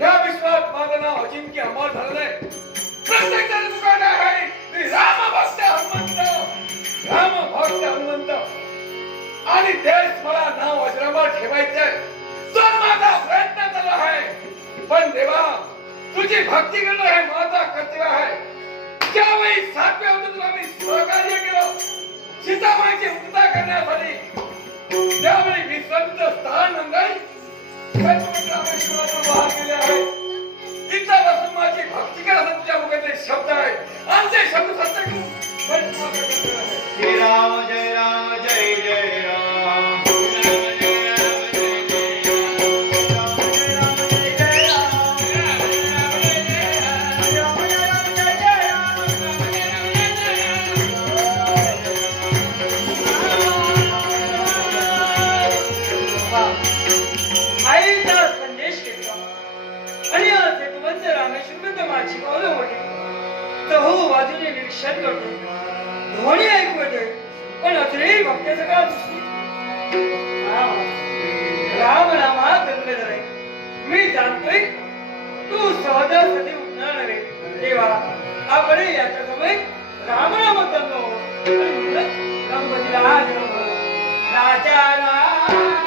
या विश्वात माझं नाव अजिंक्य अमर आहे प्रत्येक जण तुकाने आहे. ते राम भक्त हनुमंत. राम भक्त हनुमंत. आणि तेच मला नाव अजरामर ठेवायचंय. तर माझा प्रयत्न चालू आहे पण देवा तुझी भक्ती करणं हे माझा कर्तव्य आहे. ज्यावेळी सातव्या होते तुला मी सहकार्य केलं सीतामाईची मुक्ता करण्यासाठी त्यावेळी मी संत स्थान अंगाई माझी भक्ती करा तुझ्या मुखातले शब्द आहेत. बाजूने निरीक्षण करतो. ध्वनी ऐकू येते पण अजूनही भक्ताचं का राम नामा गंगधर मी जाणतोय तू सहजासाठी उठणार नव्हे. देवा आपण याच्या समय राम नाम करतो. आणि म्हणूनच गणपतीला राजा राम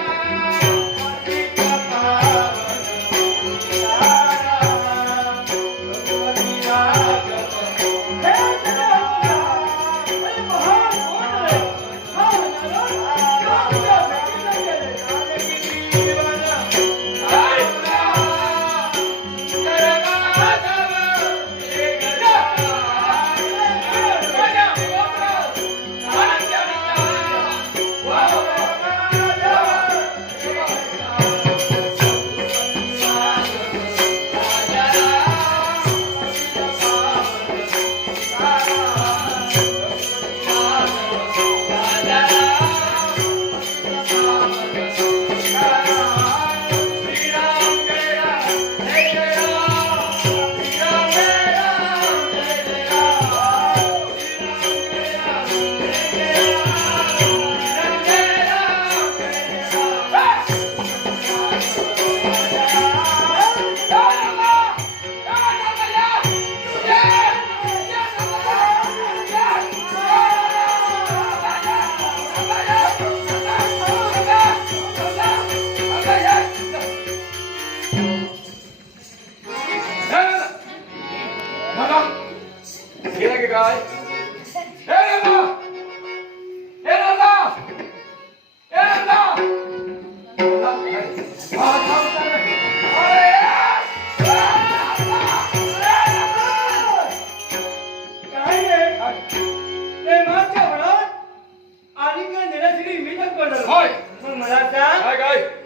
काय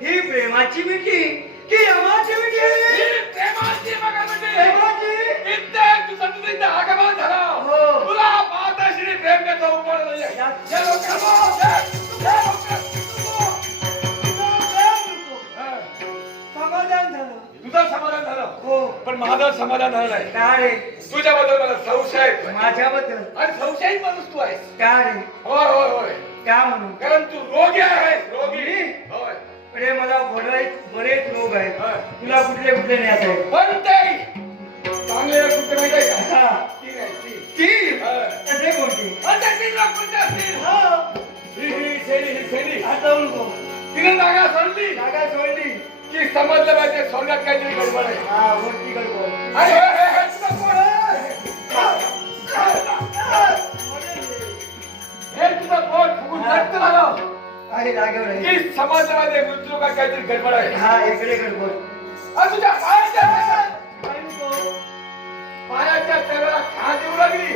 ही प्रेमाची मिठी की यमाची मिठी? ही प्रेमाची बघा म्हणजे. प्रेमाची? तुझं इथे आगमन झालं. हो. तुला पाहता श्री प्रेम करता उपवास नाही आहे. या- लवकर बोल, लवकर बोल. तुझं प्रेम नको. समाधान झालं. तुझं समाधान झालं. हो. पण माझं समाधान झालं नाही. काय रे तुझ्याबद्दल मला संशय आहे. माझ्याबद्दल? आणि संशयी माणूस तू आहेस. काय रे होय होय होय. का म्हणून? कारण तू रोगी आहेस रोगी? होय. अरे मला बरेच बरेच रोग आहेत. तुला कुठले कुठले आहेत? पण ते चांगले कुठे माहिती आहे का? हा. ती नाही ती ती होय. तसे कोणती आता ती लोक कोणते असतील? हा. ही ही शेरी ही शेरी आता नको तिने जागा सोडली. जागा सोडली. की समजलं पाहिजे सोन्यात काहीतरी गडबड आहे. हा वरती गडबड. अरे हे, तुझं पोट फुगून रक्त झालं. आहे जागेवर आहे की समजलं पाहिजे मृत्यू का काहीतरी गडबड आहे. हा इकडे गडबड. तुझ्या काय? पायाच्या तेलाला खाज येऊ लागली.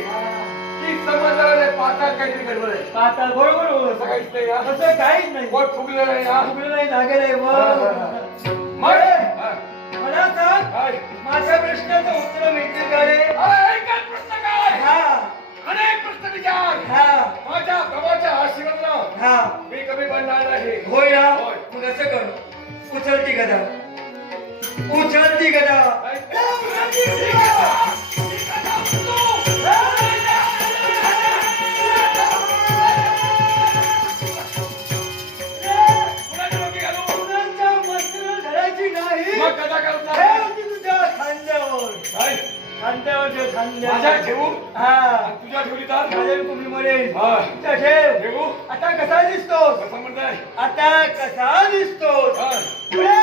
की समजलं नाही पाताळ काहीतरी गडबड आहे आता बरोबर बोलतो. काहीच नाही हा. असं काहीच नाही पोट फुगलेलं नाही हा. फुगलं नाही जागेवर आहे हा, हा, हा. वर. मग. मला सांग काय? माझ्या प्रश्नाचं उत्तर मिळतील का रे अरे खांद्यावर ठेव माझ्या खांद्यावर ठेवू? हा. तुझ्या ठेवली तर? माझ्या कुंभी मरेल हा. तुझ्या ठेव. ठेवू? आता कसा दिसतोस? कसं म्हणताय? आता कसा दिसतोस? हा. पुढे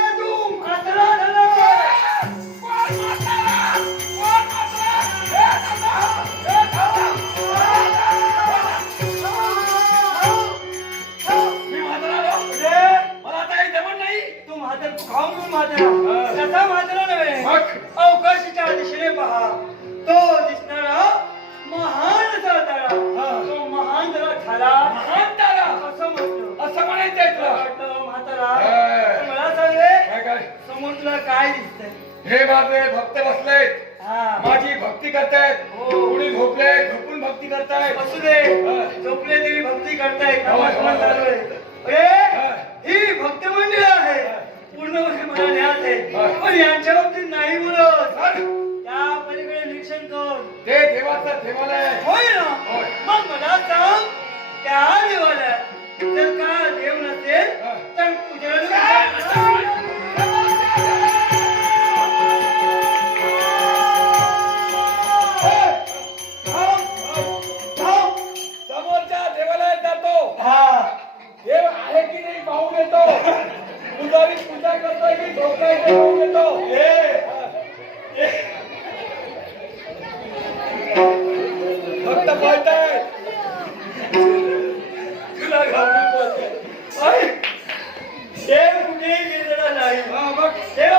हे माझे भक्त बसलेत. हा. माझी भक्ती करतायत. हो. कोणी झोपले झोपून भक्ती करतायत. असू दे. झोपले तरी भक्ती करतायत. हा. भक्त मंडळ आहे. पूर्णपणे मला ध्यान आहे. पण यांच्या बाबतीत नाही बोलत. त्या पलीकडे निरीक्षण कर ते देवाचं देवालय आहे. होय ना. मग मला सांग त्या देवालयात जर का देव नसेल. तर पूजेला हा. देव आहे की नाही पाहून येतो. पुजारी पूजा करतोय की झोपलाय ते पाहून येतो. फक्त पळताय. तुला घाबरून पळताय देव कुठे गेलेला नाही. हा, मग देव